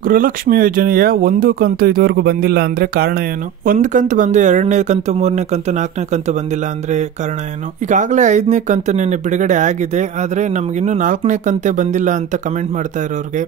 ಗೃಹಲಕ್ಷ್ಮಿ ಯೋಜನೆಯ ಒಂದು ಕಂತು ಇದುವರೆಗೂ ಬಂದಿಲ್ಲ ಅಂದ್ರೆ ಕಾರಣ ಏನು? ಒಂದು ಕಂತು ಬಂದು, ಎರಡನೇ ಕಂತು, ಮೂರನೇ ಕಂತು, ನಾಲ್ಕನೇ ಕಂತು ಬಂದಿಲ್ಲ ಅಂದ್ರೆ ಕಾರಣ ಏನು? ಈಗಾಗಲೇ 5ನೇ ಕಂತು ನಿನ್ನೆ ಬಿಡುಗಡೆ ಆಗಿದೆ, ಆದ್ರೆ ನಮಗಿನ್ನೂ 4ನೇ ಕಂತೆ ಬಂದಿಲ್ಲ ಅಂತ ಕಮೆಂಟ್ ಮಾಡ್ತಾ ಇರೋರಿಗೆ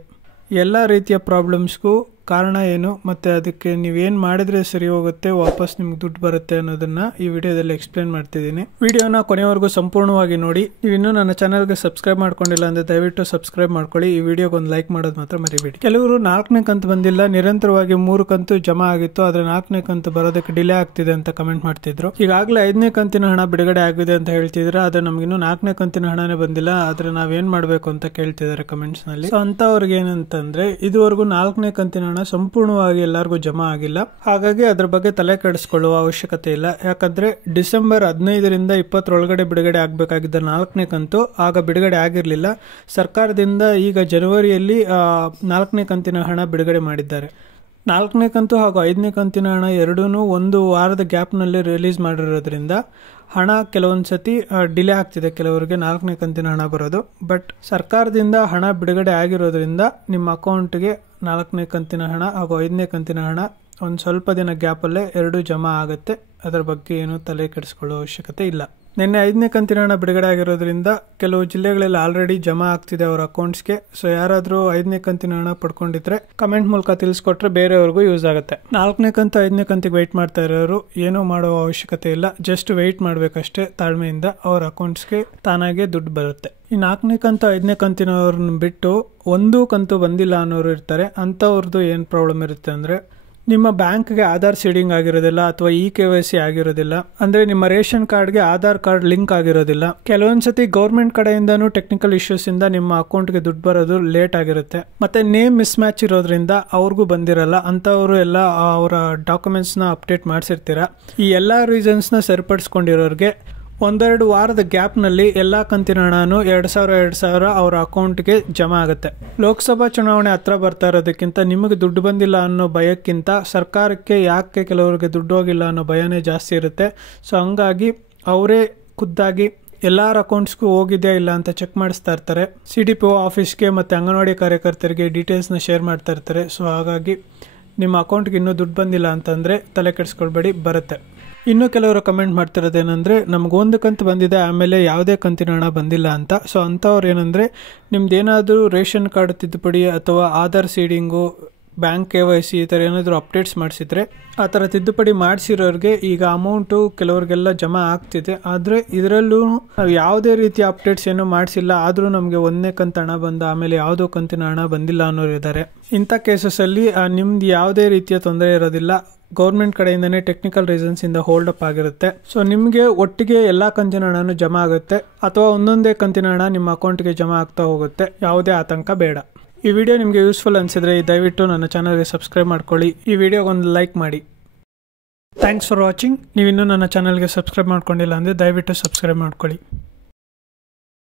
ಎಲ್ಲ ರೀತಿಯ ಪ್ರಾಬ್ಲಮ್ಸ್ಗೂ ಕಾರಣ ಏನು ಮತ್ತೆ ಅದಕ್ಕೆ ನೀವೇನು ಮಾಡಿದ್ರೆ ಸರಿ ಹೋಗುತ್ತೆ, ವಾಪಸ್ ನಿಮ್ಗೆ ದುಡ್ಡು ಬರುತ್ತೆ ಅನ್ನೋದನ್ನ ಈ ವಿಡಿಯೋದಲ್ಲಿ ಎಕ್ಸ್ಪ್ಲೇನ್ ಮಾಡ್ತಿದ್ದೀನಿ. ವಿಡಿಯೋನ ಕೊನೆವರೆಗೂ ಸಂಪೂರ್ಣವಾಗಿ ನೋಡಿ. ನೀವು ಇನ್ನೂ ನನ್ನ ಚಾನಲ್ಗೆ ಸಬ್ಸ್ಕ್ರೈಬ್ ಮಾಡ್ಕೊಂಡಿಲ್ಲ ಅಂದ್ರೆ ದಯವಿಟ್ಟು ಸಬ್ಸ್ಕ್ರೈಬ್ ಮಾಡ್ಕೊಳ್ಳಿ. ಈ ವಿಡಿಯೋಗೆ ಒಂದು ಲೈಕ್ ಮಾಡೋದು ಮಾತ್ರ ಮರಿಬೇಡಿ. ಕೆಲವರು 4ನೇ ಕಂತು ಬಂದಿಲ್ಲ, ನಿರಂತರವಾಗಿ 3 ಕಂತು ಜಮಾ ಆಗಿತ್ತು, ಆದ್ರೆ 4ನೇ ಕಂತು ಬರೋದಕ್ಕೆ ಡಿಲೇ ಆಗ್ತಿದೆ ಅಂತ ಕಮೆಂಟ್ ಮಾಡ್ತಿದ್ರು. ಈಗಾಗಲೇ 5ನೇ ಕಂತಿನ ಹಣ ಬಿಡುಗಡೆ ಆಗಿದೆ ಅಂತ ಹೇಳ್ತಿದ್ರೆ, ಆದ್ರೆ ನಮ್ಗಿನ್ನೂ 4ನೇ ಕಂತಿನ ಹಣನೇ ಬಂದಿಲ್ಲ, ಆದ್ರೆ ನಾವೇನ್ ಮಾಡ್ಬೇಕು ಅಂತ ಕೇಳ್ತಿದ್ದಾರೆ ಕಮೆಂಟ್ಸ್ ನಲ್ಲಿ. ಅಂತವ್ರಿಗೆ ಏನಂತಂದ್ರೆ, ಇದುವರೆಗೂ 4ನೇ ಕಂತಿನ ಹಣ ಸಂಪೂರ್ಣವಾಗಿ ಎಲ್ಲರಿಗೂ ಜಮಾ ಆಗಿಲ್ಲ, ಹಾಗಾಗಿ ಅದ್ರ ಬಗ್ಗೆ ತಲೆ ಕೆಡಿಸ್ಕೊಳ್ಳುವ ಅವಶ್ಯಕತೆ ಇಲ್ಲ. ಯಾಕಂದ್ರೆ ಡಿಸೆಂಬರ್ 15ರಿಂದ 20 ಬಿಡುಗಡೆ ಆಗಬೇಕಾಗಿದ್ದ 4ನೇ ಕಂತು ಆಗ ಬಿಡುಗಡೆ ಆಗಿರಲಿಲ್ಲ. ಸರ್ಕಾರದಿಂದ ಈಗ ಜನವರಿಯಲ್ಲಿ 4ನೇ ಕಂತಿನ ಹಣ ಬಿಡುಗಡೆ ಮಾಡಿದ್ದಾರೆ. 4ನೇ ಕಂತು ಹಾಗೂ 5ನೇ ಕಂತಿನ ಹಣ ಎರಡೂ ಒಂದು ವಾರದ ಗ್ಯಾಪ್ನಲ್ಲಿ ರಿಲೀಸ್ ಮಾಡಿರೋದ್ರಿಂದ ಹಣ ಕೆಲವೊಂದ್ಸತಿ ಡಿಲೇ ಆಗ್ತಿದೆ ಕೆಲವರಿಗೆ 4ನೇ ಕಂತಿನ ಹಣ ಬರೋದು. ಬಟ್ ಸರ್ಕಾರದಿಂದ ಹಣ ಬಿಡುಗಡೆ ಆಗಿರೋದ್ರಿಂದ ನಿಮ್ಮ ಅಕೌಂಟ್ಗೆ 4ನೇ ಕಂತಿನ ಹಣ ಹಾಗೂ 5ನೇ ಕಂತಿನ ಹಣ ಒಂದು ಸ್ವಲ್ಪ ದಿನ ಗ್ಯಾಪಲ್ಲೇ ಎರಡೂ ಜಮಾ ಆಗುತ್ತೆ. ಅದರ ಬಗ್ಗೆ ಏನು ತಲೆ ಕೆಡಿಸ್ಕೊಳ್ಳೋ ಅವಶ್ಯಕತೆ ಇಲ್ಲ. ನಿನ್ನೆ 5ನೇ ಕಂತಿನ ಹಣ ಬಿಡುಗಡೆ ಆಗಿರೋದ್ರಿಂದ ಕೆಲವು ಜಿಲ್ಲೆಗಳಲ್ಲಿ ಆಲ್ರೆಡಿ ಜಮಾ ಆಗ್ತಿದೆ ಅವರ ಅಕೌಂಟ್ಸ್ಗೆ. ಸೊ ಯಾರಾದರೂ 5ನೇ ಕಂತಿನ ಹಣ ಪಡ್ಕೊಂಡಿದ್ರೆ ಕಮೆಂಟ್ ಮೂಲಕ ತಿಳಿಸ್ಕೊಟ್ರೆ ಬೇರೆಯವ್ರಿಗೂ ಯೂಸ್ ಆಗುತ್ತೆ. 4ನೇ ಕಂತು 5ನೇ ಕಂತಿಗೆ ವೆಯ್ಟ್ ಮಾಡ್ತಾ ಇರೋರು ಏನೂ ಮಾಡೋ ಅವಶ್ಯಕತೆ ಇಲ್ಲ, ಜಸ್ಟ್ ವೆಯ್ಟ್ ಮಾಡಬೇಕಷ್ಟೇ ತಾಳ್ಮೆಯಿಂದ. ಅವ್ರ ಅಕೌಂಟ್ಸ್ಗೆ ತಾನಾಗೆ ದುಡ್ಡು ಬರುತ್ತೆ. ಈ 4ನೇ ಕಂತು 5ನೇ ಕಂತಿನವ್ರನ್ನ ಬಿಟ್ಟು ಒಂದು ಕಂತು ಬಂದಿಲ್ಲ ಅನ್ನೋರು ಇರ್ತಾರೆ. ಅಂಥವ್ರದ್ದು ಏನು ಪ್ರಾಬ್ಲಮ್ ಇರುತ್ತೆ ಅಂದರೆ, ನಿಮ್ಮ ಬ್ಯಾಂಕ್ಗೆ ಆಧಾರ್ ಸೀಡಿಂಗ್ ಆಗಿರೋದಿಲ್ಲ ಅಥವಾ KYC ಆಗಿರೋದಿಲ್ಲ, ಅಂದ್ರೆ ನಿಮ್ಮ ರೇಷನ್ ಕಾರ್ಡ್ಗೆ ಆಧಾರ್ ಕಾರ್ಡ್ ಲಿಂಕ್ ಆಗಿರೋದಿಲ್ಲ. ಕೆಲವೊಂದ್ಸತಿ ಗೌರ್ಮೆಂಟ್ ಕಡೆಯಿಂದನೂ ಟೆಕ್ನಿಕಲ್ ಇಶ್ಯೂಸ್ ಇಂದ ನಿಮ್ಮ ಅಕೌಂಟ್ಗೆ ದುಡ್ಡು ಬರೋದು ಲೇಟ್ ಆಗಿರುತ್ತೆ. ಮತ್ತೆ ನೇಮ್ ಮಿಸ್ ಮ್ಯಾಚ್ ಇರೋದ್ರಿಂದ ಅವ್ರಿಗೂ ಬಂದಿರಲ್ಲ. ಅಂತವರು ಎಲ್ಲ ಅವರ ಡಾಕ್ಯುಮೆಂಟ್ಸ್ ನ ಅಪ್ಡೇಟ್ ಮಾಡಿಸಿರ್ತೀರಾ. ಈ ಎಲ್ಲಾ ರೀಸನ್ಸ್ ನ ಸರಿಪಡಿಸ್ಕೊಂಡಿರೋರಿಗೆ ಒಂದೆರಡು ವಾರದ ಗ್ಯಾಪ್ನಲ್ಲಿ ಎಲ್ಲಾ ಕಂತಿನ ಹಣನು 2000 ಅವರ ಅಕೌಂಟ್ಗೆ ಜಮಾ ಆಗುತ್ತೆ. ಲೋಕಸಭಾ ಚುನಾವಣೆ ಹತ್ರ ಬರ್ತಾ ಇರೋದಕ್ಕಿಂತ ನಿಮಗೆ ದುಡ್ಡು ಬಂದಿಲ್ಲ ಅನ್ನೋ ಭಯಕ್ಕಿಂತ ಸರ್ಕಾರಕ್ಕೆ ಯಾಕೆ ಕೆಲವರಿಗೆ ದುಡ್ಡು ಹೋಗಿಲ್ಲ ಅನ್ನೋ ಭಯನೇ ಜಾಸ್ತಿ ಇರುತ್ತೆ. ಸೊ ಹಂಗಾಗಿ ಅವರೇ ಖುದ್ದಾಗಿ ಎಲ್ಲರ ಅಕೌಂಟ್ಸ್ಗೂ ಹೋಗಿದೆಯಾ ಇಲ್ಲ ಅಂತ ಚೆಕ್ ಮಾಡಿಸ್ತಾ ಇರ್ತಾರೆ. CDPO ಆಫೀಸ್ಗೆ ಮತ್ತು ಅಂಗನವಾಡಿ ಕಾರ್ಯಕರ್ತರಿಗೆ ಡೀಟೇಲ್ಸ್ನ ಶೇರ್ ಮಾಡ್ತಾ ಇರ್ತಾರೆ. ಸೊ ಹಾಗಾಗಿ ನಿಮ್ಮ ಅಕೌಂಟ್ಗೆ ಇನ್ನೂ ದುಡ್ಡು ಬಂದಿಲ್ಲ ಅಂತಂದರೆ ತಲೆ ಕೆಡಿಸ್ಕೊಳ್ಬೇಡಿ, ಬರುತ್ತೆ. ಇನ್ನು ಕೆಲವರು ಕಮೆಂಟ್ ಮಾಡ್ತಿರೋದೇನೆಂದರೆ, ನಮಗೊಂದು ಕಂತು ಬಂದಿದೆ ಆಮೇಲೆ ಯಾವುದೇ ಕಂತಿನ ಹಣ ಬಂದಿಲ್ಲ ಅಂತ. ಸೊ ಅಂಥವ್ರು ಏನಂದರೆ, ನಿಮ್ದೇನಾದರೂ ರೇಷನ್ ಕಾರ್ಡ್ ತಿದ್ದುಪಡಿ ಅಥವಾ ಆಧಾರ್ ಸೀಡಿಂಗು, ಬ್ಯಾಂಕ್ KYC ಈ ಥರ ಏನಾದರೂ ಅಪ್ಡೇಟ್ಸ್ ಮಾಡಿಸಿದ್ರೆ, ಆ ಥರ ತಿದ್ದುಪಡಿ ಮಾಡಿಸಿರೋರಿಗೆ ಈಗ ಅಮೌಂಟು ಕೆಲವ್ರಿಗೆಲ್ಲ ಜಮಾ ಆಗ್ತಿದೆ. ಆದರೆ ಇದರಲ್ಲೂ ನಾವು ಯಾವುದೇ ರೀತಿಯ ಅಪ್ಡೇಟ್ಸ್ ಏನೂ ಮಾಡಿಸಿಲ್ಲ, ಆದರೂ ನಮಗೆ 1ನೇ ಕಂತು ಹಣ ಬಂದ ಆಮೇಲೆ ಯಾವುದೋ ಕಂತಿನ ಹಣ ಬಂದಿಲ್ಲ ಅನ್ನೋರು ಇದ್ದಾರೆ. ಇಂಥ ಕೇಸಸ್ಸಲ್ಲಿ ನಿಮ್ದು ಯಾವುದೇ ರೀತಿಯ ತೊಂದರೆ ಇರೋದಿಲ್ಲ. ಗೌರ್ಮೆಂಟ್ ಕಡೆಯಿಂದನೇ ಟೆಕ್ನಿಕಲ್ ರೀಸನ್ಸ್ ಇಂದ ಹೋಲ್ಡ್ ಅಪ್ ಆಗಿರುತ್ತೆ. ಸೊ ನಿಮಗೆ ಒಟ್ಟಿಗೆ ಎಲ್ಲಾ ಕಂತಿನ ಹಣನು ಜಮಾ ಆಗುತ್ತೆ ಅಥವಾ ಒಂದೊಂದೇ ಕಂತಿನ ಹಣ ನಿಮ್ಮ ಅಕೌಂಟ್ಗೆ ಜಮಾ ಆಗ್ತಾ ಹೋಗುತ್ತೆ. ಯಾವುದೇ ಆತಂಕ ಬೇಡ. ಈ ವಿಡಿಯೋ ನಿಮಗೆ ಯೂಸ್ಫುಲ್ ಅನ್ಸಿದ್ರೆ ದಯವಿಟ್ಟು ನನ್ನ ಚಾನಲ್ಗೆ ಸಬ್ಸ್ಕ್ರೈಬ್ ಮಾಡ್ಕೊಳ್ಳಿ. ಈ ವಿಡಿಯೋಗೆ ಒಂದು ಲೈಕ್ ಮಾಡಿ. Thanks for watching. ನೀವಿನ್ನೂ ನನ್ನ ಚಾನಲ್ಗೆ ಸಬ್ಸ್ಕ್ರೈಬ್ ಮಾಡ್ಕೊಂಡಿಲ್ಲ ಅಂದರೆ ದಯವಿಟ್ಟು ಸಬ್ಸ್ಕ್ರೈಬ್ ಮಾಡ್ಕೊಳ್ಳಿ.